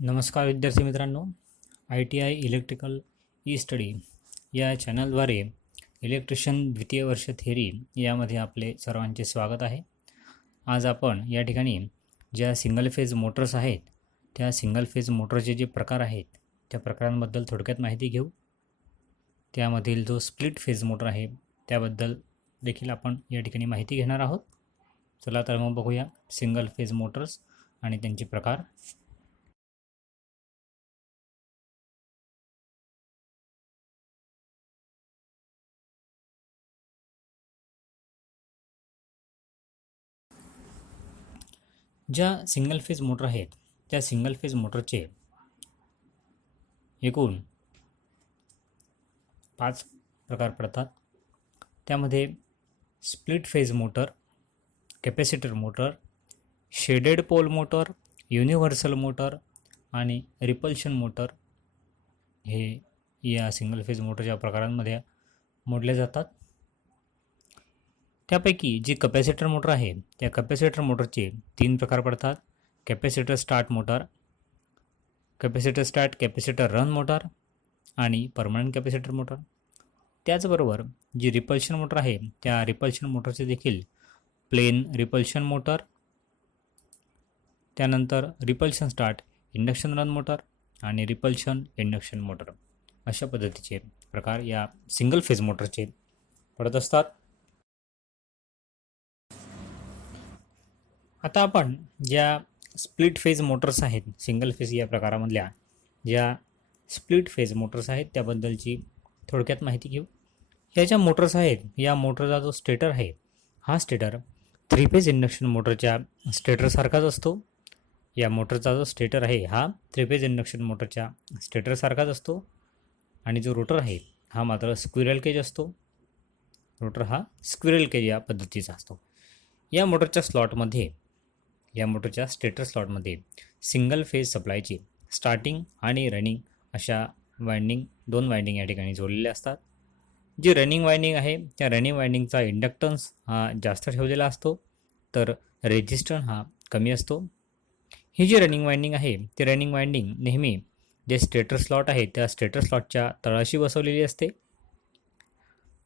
नमस्कार विद्यार्थी मित्रांनो, ITI इलेक्ट्रिकल ई स्टडी या चॅनलद्वारे इलेक्ट्रिशियन द्वितीय वर्ष थेरी यामध्ये आपले सर्वांचे स्वागत आहे. आज आपण या ठिकाणी ज्या सिंगल फेज मोटर्स आहेत त्या सिंगल फेज मोटरचे जे प्रकार आहेत त्या प्रकारांबद्दल थोडक्यात माहिती घेऊ. त्यामधील जो स्प्लिट फेज मोटर आहे त्याबद्दल देखील आपण या ठिकाणी माहिती घेणार आहोत. चला तर मग बघूया सिंगल फेज मोटर्स आणि त्यांचे प्रकार. ज्या सिंगल फेज मोटर आहेत त्या सिंगल फेज मोटरचे एकूण 5 प्रकार पडतात. त्यामध्ये split phase motor, capacitor motor, shaded pole motor, universal motor आणि रिपल्शन मोटर हे या सिंगल फेज मोटरच्या प्रकारांमध्ये मोडले जातात. त्यापैकी जी कॅपॅसिटर मोटर आहे त्या कॅपॅसिटर मोटरचे 3 प्रकार पडतात. Capacitor start motor, capacitor start capacitor run motor आणि परमनंट कॅपॅसिटर मोटर. त्याचबरोबर जी रिपल्शन मोटर आहे त्या रिपल्शन मोटरचे देखील प्लेन रिपल्शन मोटर, त्यानंतर repulsion start induction run motor आणि रिपल्शन इंडक्शन मोटर अशा पद्धतीचे प्रकार या सिंगल फेज मोटरचे पडत असतात. आता आपण ज्या स्प्लिट फेज मोटर्स आहेत सिंगल फेज या प्रकारामधल्या ज्या स्प्लिट फेज मोटर्स आहेत त्याबद्दलची थोडक्यात माहिती घेऊ. ह्या ज्या मोटर्स आहेत या मोटरचा जो स्टेटर आहे हा स्टेटर 3 फेज इंडक्शन मोटरच्या स्टेटरसारखाच असतो. या मोटरचा जो स्टेटर आहे हा 3 फेज इंडक्शन मोटरच्या स्टेटरसारखाच असतो आणि जो रोटर आहे हा मात्र स्क्विरल केज असतो. रोटर हा स्क्विरल केज या पद्धतीचा असतो. या मोटरच्या स्लॉटमध्ये या मोटरच्या स्टेटर स्लॉटमध्ये सिंगल फेज सप्लायची स्टार्टिंग आणि रनिंग अशा दोन वायंडिंग या ठिकाणी जोडलेल्या असतात. जी रनिंग वायंडिंग आहे त्या रनिंग वायंडिंगचा इंडक्टन्स हा जास्त ठेवलेला असतो तर रेजिस्टन्स हा कमी असतो. ही जी रनिंग वायंडिंग आहे ती रनिंग वायंडिंग नेहमी जे स्टेटर स्लॉट आहे त्या स्टेटर स्लॉटच्या तळाशी बसवलेली असते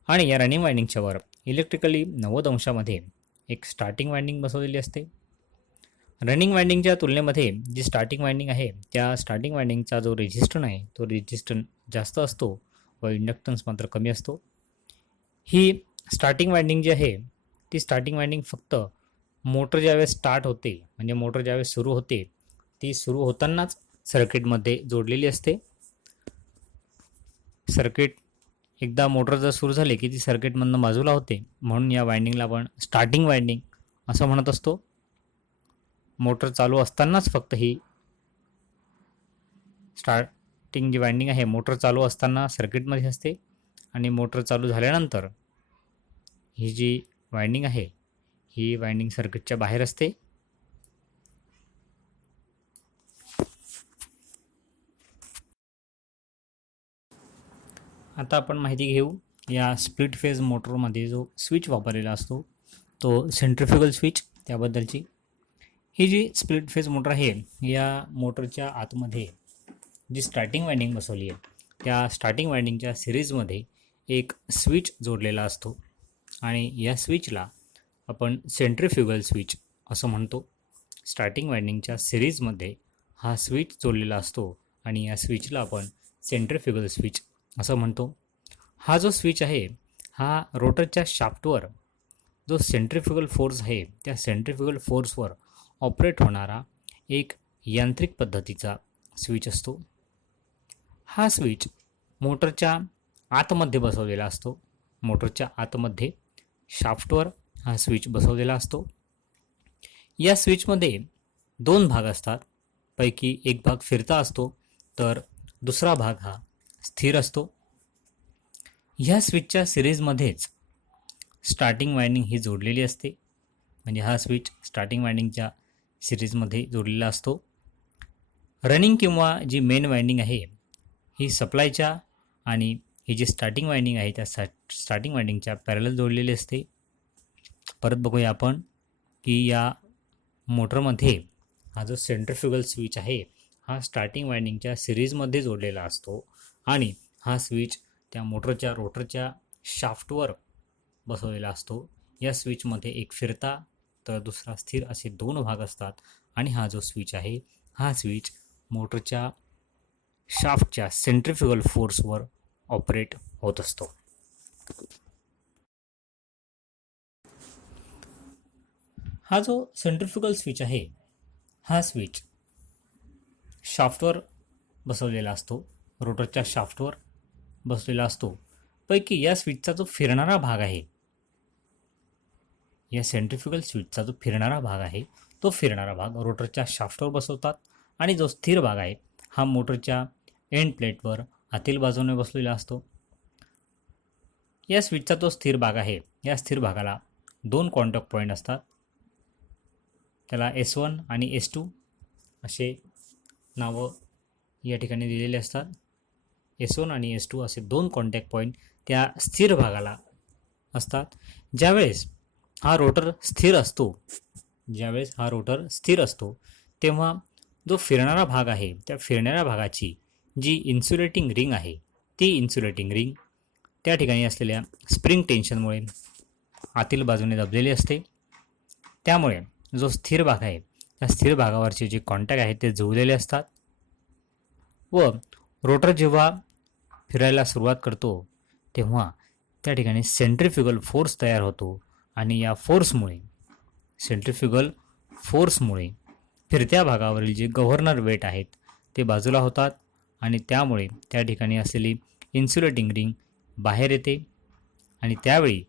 आणि या रनिंग वायंडिंगच्या वर इलेक्ट्रिकली 90 अंशामध्ये एक स्टार्टिंग वायंडिंग बसवलेली असते. रनिंग वायंडिंगच्या तुलनेमध्ये जी स्टार्टिंग वायंडिंग आहे त्या स्टार्टिंग वायंडिंगचा जो रेजिस्टन्स आहे तो रेजिस्टन्स जास्त असतो व इंडक्टन्स मात्र कमी असतो. ही स्टार्टिंग वायंडिंग जी आहे ती स्टार्टिंग वायंडिंग फक्त मोटर ज्यावेळेस स्टार्ट होते म्हणजे मोटर ज्यावेळेस सुरू होते ती सुरू होतानाच सर्किटमध्ये जोडलेली असते. सर्किट एकदा मोटर जर सुरू झाली की ती सर्किटमधनं बाजूला होते म्हणून या वायंडिंगला आपण स्टार्टिंग वायंडिंग असं म्हणत असतो. मोटर चालू असतानाच फक्त ही स्टार्टिंग जी वायंडिंग आहे मोटर चालू असताना सर्किटमध्ये असते आणि मोटर चालू झाल्यानंतर ही जी वायंडिंग आहे ही वायंडिंग सर्किटच्या बाहेर असते. आता आपण माहिती घेऊ या स्प्लिट फेज मोटरमध्ये जो स्विच वापरलेला असतो तो सेंट्रिफ्युगल स्विच त्याबद्दलची. ही जी स्प्लिट फेज मोटर आहे या मोटरच्या आतमध्ये जी स्टार्टिंग वायंडिंग बसवली आहे त्या स्टार्टिंग वायंडिंगच्या सिरीजमध्ये एक स्विच जोडलेला असतो आणि या स्विचला आपण सेंट्रिफ्युगल स्विच असं म्हणतो. स्टार्टिंग वायंडिंगच्या सिरीजमध्ये हा स्विच जोडलेला असतो आणि या स्विचला आपण सेंट्रिफ्युगल स्विच असं म्हणतो. हा जो स्विच आहे हा रोटरच्या शाफ्टवर जो सेंट्रिफ्युगल फोर्स आहे त्या सेंट्रिफ्युगल फोर्सवर ऑपरेट होणारा एक यांत्रिक पद्धतीचा स्विच असतो. हा स्विच मोटरच्या आतमध्ये बसवलेला असतो. मोटरच्या आतमध्ये शाफ्टवर हा स्विच बसवलेला असतो. या स्विचमध्ये 2 भाग असतात. पैकी एक भाग फिरता असतो तर दुसरा भाग हा स्थिर असतो. ह्या स्विचच्या सिरीजमध्येच स्टार्टिंग वायंडिंग ही जोडलेली असते म्हणजे हा स्विच स्टार्टिंग वायंडिंगच्या सिरीजमध्ये जोडलेला असतो. रनिंग किंवा जी मेन वायंडिंग आहे ही सप्लायच्या आणि ही जी स्टार्टिंग वायंडिंग आहे त्या स्टार्टिंग वायंडिंगच्या पॅरलल जोडलेली असते. परत बघूया आपण की या मोटरमध्ये हा जो सेंट्रिफ्युगल स्विच आहे हा स्टार्टिंग वायंडिंगच्या सिरीजमध्ये जोडलेला असतो आणि हा स्विच त्या मोटरच्या रोटरच्या शाफ्टवर बसवलेला असतो. या स्विचमध्ये एक फिरता तर दुसरा स्थिर असे 2 भाग असतात आणि हा जो स्विच आहे हा स्विच मोटरच्या शाफ्टच्या सेंट्रिफ्युगल फोर्सवर ऑपरेट होत असतो. हा जो सेंट्रिफ्युगल स्विच आहे हा स्विच शाफ्टवर बसवलेला असतो, रोटरच्या शाफ्टवर बसलेला असतो. पैकी या स्विचचा जो फिरणारा भाग आहे, या सेंट्रिफ्युगल स्विचचा जो फिरणारा भाग आहे तो फिरणारा भाग रोटरच्या शाफ्टवर बसवतात आणि जो स्थिर भाग आहे हा मोटरच्या एंड प्लेटवर आतील बाजूने बसलेला असतो. या स्विचचा जो स्थिर भाग आहे या स्थिर भागाला 2 कॉन्टॅक्ट पॉईंट असतात. त्याला S1 आणि S2 असे नावं या ठिकाणी दिलेले असतात. S1 आणि S2 असे 2 कॉन्टॅक्ट पॉईंट त्या स्थिर भागाला असतात. ज्यावेळेस हा रोटर स्थिर असतो तेव्हा जो फिरणारा भाग आहे त्या फिरणाऱ्या भागाची जी इन्सुलेटिंग रिंग आहे ती इन्सुलेटिंग रिंग त्या ठिकाणी असलेल्या स्प्रिंग टेन्शनमुळे आतील बाजूने दबलेली असते. त्यामुळे जो स्थिर भाग आहे त्या स्थिर भागावरचे जे कॉन्टॅक्ट आहेत ते जुळलेले असतात व रोटर जेव्हा फिरायला सुरुवात करतो तेव्हा त्या ठिकाणी सेंट्रिफ्युगल फोर्स तयार होतो आणि या सेंट्रिफ्युगल फोर्समुळे फिरत्या भागावरील जे गव्हर्नर वेट आहेत ते बाजूला होतात आणि त्यामुळे त्या ठिकाणी असलेली इन्सुलेटिंग रिंग बाहेर येते आणि त्यावेळी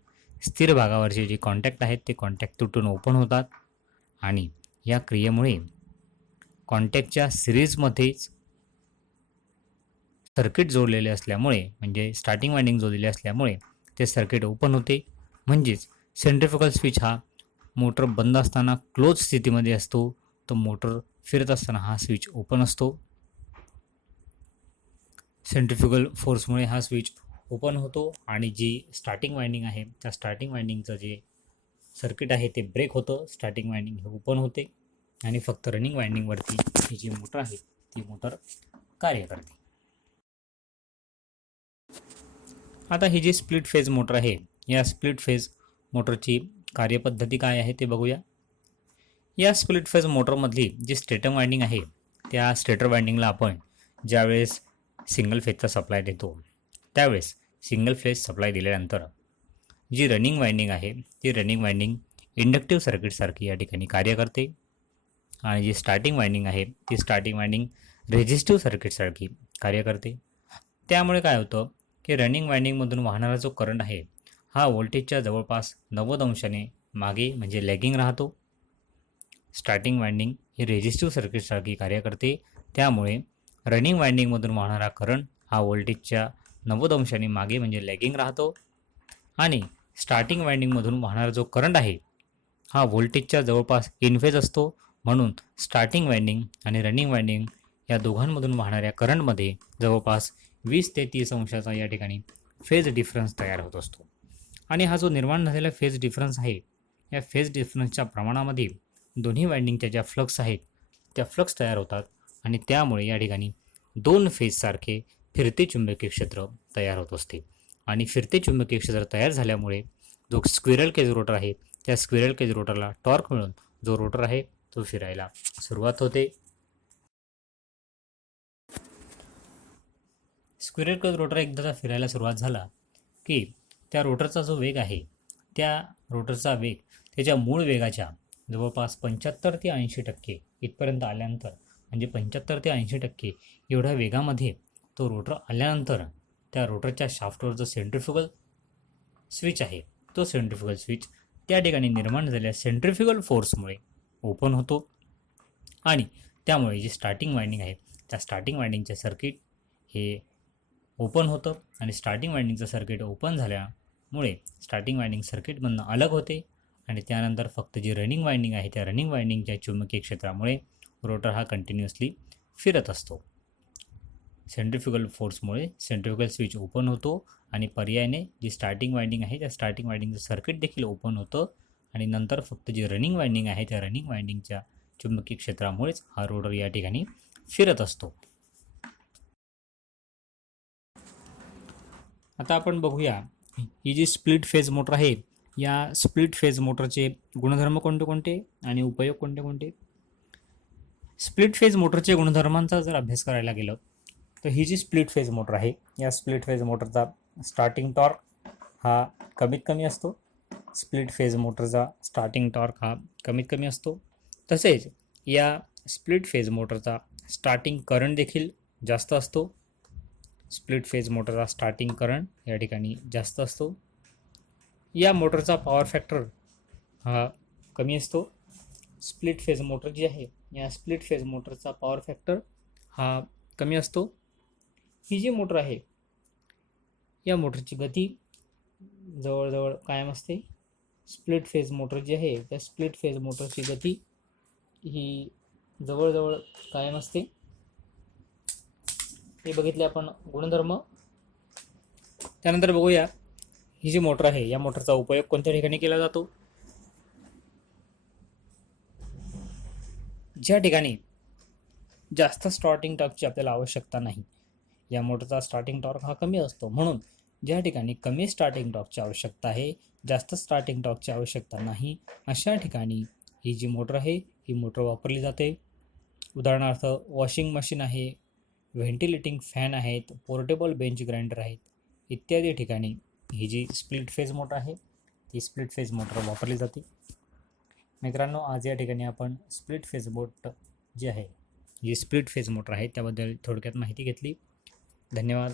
स्थिर भागावरचे जे कॉन्टॅक्ट आहेत ते कॉन्टॅक्ट तुटून ओपन होतात आणि या क्रियेमुळे कॉन्टॅक्टच्या सिरीजमध्येच सर्किट जोडलेले असल्यामुळे म्हणजे स्टार्टिंग वायंडिंग जोडलेले असल्यामुळे ते सर्किट ओपन होते. म्हणजेच सेंट्रिफ्युगल स्विच हा मोटर बंद असताना क्लोज स्थितीमध्ये असतो, तो मोटर फिरत असताना हा स्विच ओपन असतो. सेंट्रिफ्युगल फोर्समुळे हा स्विच ओपन होतो आणि जी स्टार्टिंग वायंडिंग आहे त्या स्टार्टिंग वायंडिंगचं जे सर्किट आहे ते ब्रेक होतं. स्टार्टिंग वायंडिंग हे ओपन होते आणि फक्त रनिंग वायंडिंगवरती ही जी मोटर आहे ती मोटर कार्य करते. आता ही जी स्प्लिट फेज मोटर आहे या स्प्लिट फेज मोटरची कार्यपद्धती काय आहे ते बघूया. या स्प्लिट फेज मोटरमधली जी स्टेटर वायंडिंग आहे त्या स्टेटर वायंडिंगला आपण ज्यावेळेस सिंगल फेजचा सप्लाय देतो त्यावेळेस सिंगल फेज सप्लाय दिल्यानंतर जी रनिंग वायंडिंग आहे ती रनिंग वायंडिंग इंडक्टिव्ह सर्किटसारखी या ठिकाणी कार्य करते आणि जी स्टार्टिंग वायंडिंग आहे ती स्टार्टिंग वायंडिंग रेझिस्टिव्ह सर्किटसारखी कार्य करते. त्यामुळे काय होतं की रनिंग वायंडिंगमधून वाहणारा जो करंट आहे हा व्होल्टेजच्या जवळपास 90 अंशाने मागे म्हणजे लॅगिंग राहतो. स्टार्टिंग वायंडिंग ही रेझिस्टिव्ह सर्किटसारखी कार्य करते. त्यामुळे रनिंग वायंडिंगमधून वाहणारा करंट हा व्होल्टेजच्या 90 अंशाने मागे म्हणजे लॅगिंग राहतो आणि स्टार्टिंग वायंडिंगमधून वाहणारा जो करंट आहे हा व्होल्टेजच्या जवळपास इनफेज असतो. म्हणून स्टार्टिंग वायंडिंग आणि रनिंग वायंडिंग या दोघांमधून वाहणाऱ्या करंटमध्ये जवळपास 20 ते 30 अंशाचा या ठिकाणी फेज डिफरन्स तयार होत असतो. आणि हा जो निर्माण झालेला फेज डिफरन्स आहे या फेज डिफरन्सच्या प्रमाणामध्ये दोन्ही वायंडिंगच्या ज्या फ्लक्स आहेत त्या फ्लक्स तयार होतात आणि त्यामुळे या ठिकाणी 2 फेजसारखे फिरते चुंबकीय क्षेत्र तयार होत असते. आणि फिरते चुंबकीय क्षेत्र तयार झाल्यामुळे जो स्क्विरल केज रोटर आहे त्या स्क्विरल केज रोटरला टॉर्क मिळून जो रोटर आहे तो फिरायला सुरुवात होते. स्क्विरल केज रोटर एकदा फिरायला सुरुवात झाला की त्या रोटरचा जो वेग आहे त्या रोटरचा वेग त्याच्या मूळ वेगाच्या जवळपास 75 ते 80% इथपर्यंत आल्यानंतर म्हणजे 75 ते 80% एवढ्या वेगामध्ये तो रोटर आल्यानंतर त्या रोटरच्या शाफ्टवर जो सेंट्रिफ्युगल स्विच आहे तो सेंट्रिफ्युगल स्विच त्या ठिकाणी निर्माण झालेल्या सेंट्रिफ्युगल फोर्समुळे ओपन होतो आणि त्यामुळे जी स्टार्टिंग वायंडिंग आहे त्या स्टार्टिंग वायंडिंगचे सर्किट हे ओपन होतं आणि स्टार्टिंग वायंडिंगचं सर्किट ओपन झाल्यामुळे स्टार्टिंग वायंडिंग सर्किटमधून अलग होते आणि त्यानंतर फक्त जी रनिंग वायंडिंग आहे त्या रनिंग वायंडिंगच्या चुंबकीय क्षेत्रामुळे रोटर हा कंटिन्युअसली फिरत असतो. सेंट्रिफ्युगल फोर्समुळे सेंट्रिफ्युगल स्विच ओपन होतो आणि पर्यायाने जी स्टार्टिंग वायंडिंग आहे त्या स्टार्टिंग वायंडिंगचं सर्किट देखील ओपन होतं आणि नंतर फक्त जी रनिंग वायंडिंग आहे त्या रनिंग वायंडिंगच्या चुंबकीय क्षेत्रामुळेच हा रोटर या ठिकाणी फिरत असतो. आता आपण बघूया ही जी स्प्लिट फेज मोटर आहे या स्प्लिट फेज मोटरचे गुणधर्म कोणते कोणते आणि उपयोग कोणते कोणते. स्प्लिट फेज मोटरचे गुणधर्मांचा जर अभ्यास करायला गेलं तर ही जी स्प्लिट फेज मोटर आहे या स्प्लिट फेज मोटरचा स्टार्टिंग टॉर्क हा कमीत कमी असतो. स्प्लिट फेज मोटरचा स्टार्टिंग टॉर्क हा कमीत कमी असतो. तसेच या स्प्लिट फेज मोटरचा स्टार्टिंग करंट देखील जास्त असतो. स्प्लिट फेज मोटरचा स्टार्टिंग करंट या ठिकाणी जास्त असतो. या मोटरचा पॉवर फॅक्टर हा कमी असतो. स्प्लिट फेज मोटर जी आहे या स्प्लिट फेज मोटरचा पॉवर फॅक्टर हा कमी असतो. ही जी मोटर आहे या मोटरची गती जवळजवळ कायम असते. स्प्लिट फेज मोटर जी आहे त्या स्प्लिट फेज मोटरची गती ही जवळजवळ कायम असते. हे बघितले आपण गुणधर्म. त्यानंतर बघूया ही जी मोटर आहे या मोटरचा उपयोग कोणत्या ठिकाणी केला जातो. ज्या ठिकाणी जास्त स्टार्टिंग टॉर्कची आपल्याला आवश्यकता नाही, या मोटरचा स्टार्टिंग टॉर्क हा कमी असतो, म्हणून ज्या ठिकाणी कमी स्टार्टिंग टॉर्कची आवश्यकता आहे, जास्त स्टार्टिंग टॉर्कची आवश्यकता नाही, अशा ठिकाणी ही जी मोटर आहे ही मोटर वापरली जाते. उदाहरणार्थ वॉशिंग मशीन आहे, व्हेंटिलेटिंग फॅन आहेत, पोर्टेबल बेंच ग्राइंडर आहेत इत्यादी ठिकाणी ही जी स्प्लिट फेज मोटर आहे ती स्प्लिट फेज मोटर वापरली जाते. मित्रांनो, आज या ठिकाणी आपण स्प्लिट फेज मोटर जी आहे जी स्प्लिट फेज मोटर आहे त्याबद्दल थोडक्यात माहिती घेतली. धन्यवाद.